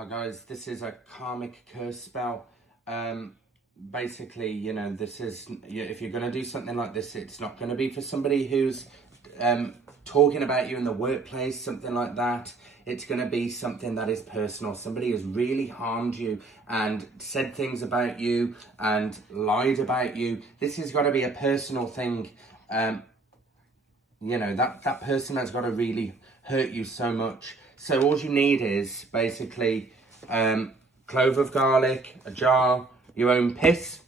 Hi guys, this is a karmic curse spell. Basically, you know, this is, if you're going to do something like this, it's not going to be for somebody who's talking about you in the workplace, something like that. It's going to be something that is personal. Somebody has really harmed you and said things about you and lied about you. This has got to be a personal thing. You know, that person has got to really hurt you so much. So all you need is basically clove of garlic, a jar, your own piss,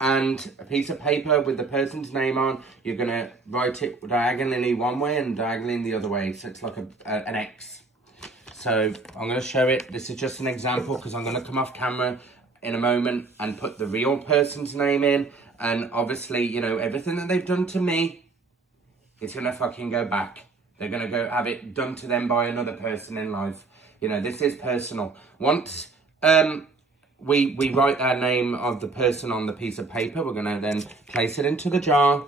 and a piece of paper with the person's name on. You're going to write it diagonally one way and diagonally the other way. So it's like an X. So I'm going to show it. This is just an example because I'm going to come off camera in a moment and put the real person's name in. And obviously, you know, everything that they've done to me, it's going to fucking go back. They're going to go have it done to them by another person in life. You know, this is personal. Once we write our name of the person on the piece of paper, we're going to then place it into the jar.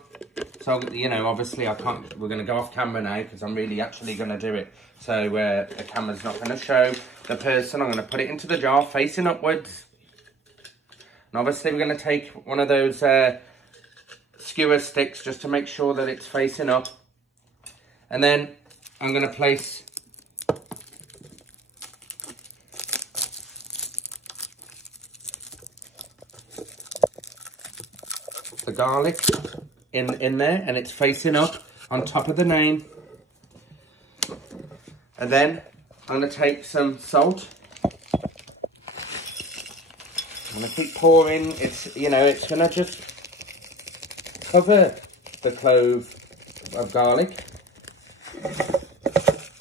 So, you know, obviously I can't, we're going to go off camera now because I'm really actually going to do it. So the camera's not going to show the person. I'm going to put it into the jar facing upwards. And obviously we're going to take one of those skewer sticks just to make sure that it's facing up. And then I'm going to place the garlic in there, and it's facing up on top of the name. And then I'm going to take some salt. I'm going to keep pouring. It's, you know, it's going to just cover the clove of garlic.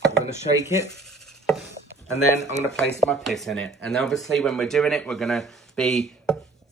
I'm going to shake it, and then I'm going to place my piss in it. And obviously when we're doing it, we're going to be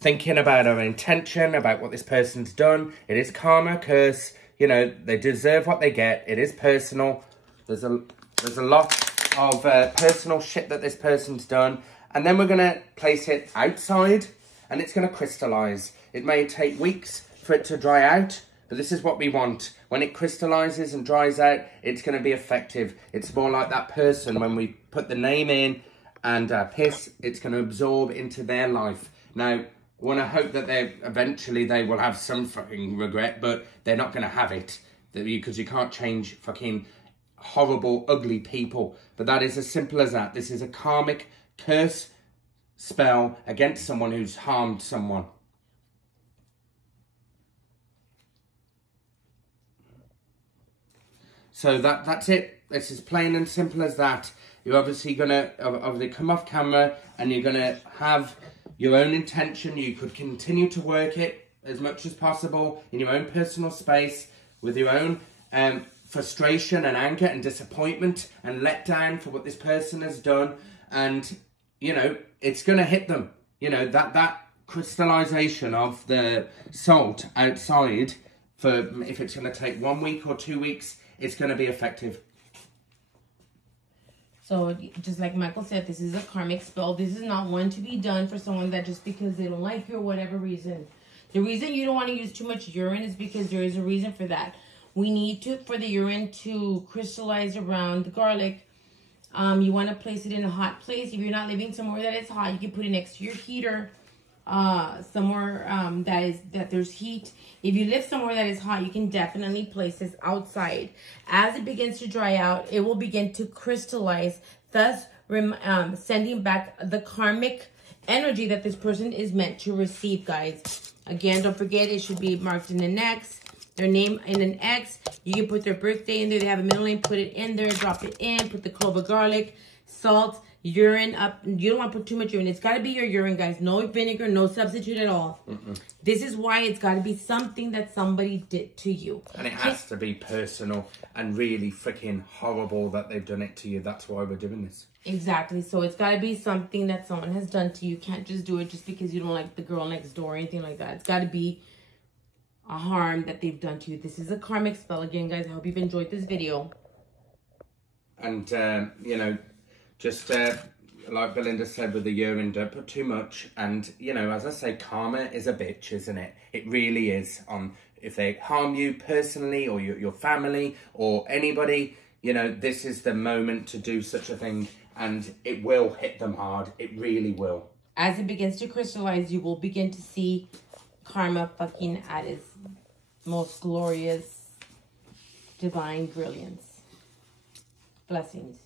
thinking about our intention, about what this person's done. It is karma, curse, you know, they deserve what they get. It is personal. There's a lot of personal shit that this person's done. And then we're going to place it outside, and it's going to crystallize. It may take weeks for it to dry out, but this is what we want. When it crystallizes and dries out, it's going to be effective. It's more like that person when we put the name in and piss, it's going to absorb into their life. Now, I want to hope that eventually they will have some fucking regret, but they're not going to have it. Because you can't change fucking horrible, ugly people. But that is as simple as that. This is a karmic curse spell against someone who's harmed someone. So that's it. It's as plain and simple as that. You're obviously going to come off camera and you're going to have your own intention. You could continue to work it as much as possible in your own personal space with your own frustration and anger and disappointment and letdown for what this person has done. And, you know, it's going to hit them. You know, that crystallization of the salt outside, for if it's going to take 1 week or 2 weeks, it's going to be effective. So, just like Michael said, this is a karmic spell. This is not one to be done for someone that just because they don't like you or whatever reason. The reason you don't want to use too much urine is because there is a reason for that. We need for the urine to crystallize around the garlic. You want to place it in a hot place. If you're not living somewhere that is hot, you can put it next to your heater. Somewhere that there's heat. If you live somewhere that is hot, you can definitely place this outside. As it begins to dry out, it will begin to crystallize, thus sending back the karmic energy that this person is meant to receive, guys. Again, don't forget, it should be marked in an X, their name in an X. You can put their birthday in there. They have a middle name, put it in there, drop it in, put the clove of garlic, salt, urine up. You don't want to put too much urine. It's got to be your urine, guys. No vinegar, no substitute at all. This is why it's got to be something that somebody did to you. And it has to be personal and really freaking horrible that they've done it to you. That's why we're doing this. Exactly. So it's got to be something that someone has done to you. You can't just do it just because you don't like the girl next door or anything like that. It's got to be a harm that they've done to you. This is a karmic spell. Again, guys, I hope you've enjoyed this video. And, you know, just like Belinda said with the urine, don't put too much. And, you know, as I say, karma is a bitch, isn't it? It really is. If they harm you personally or your family or anybody, you know, this is the moment to do such a thing. and it will hit them hard. It really will. As it begins to crystallize, you will begin to see karma fucking at its most glorious, divine brilliance. Blessings.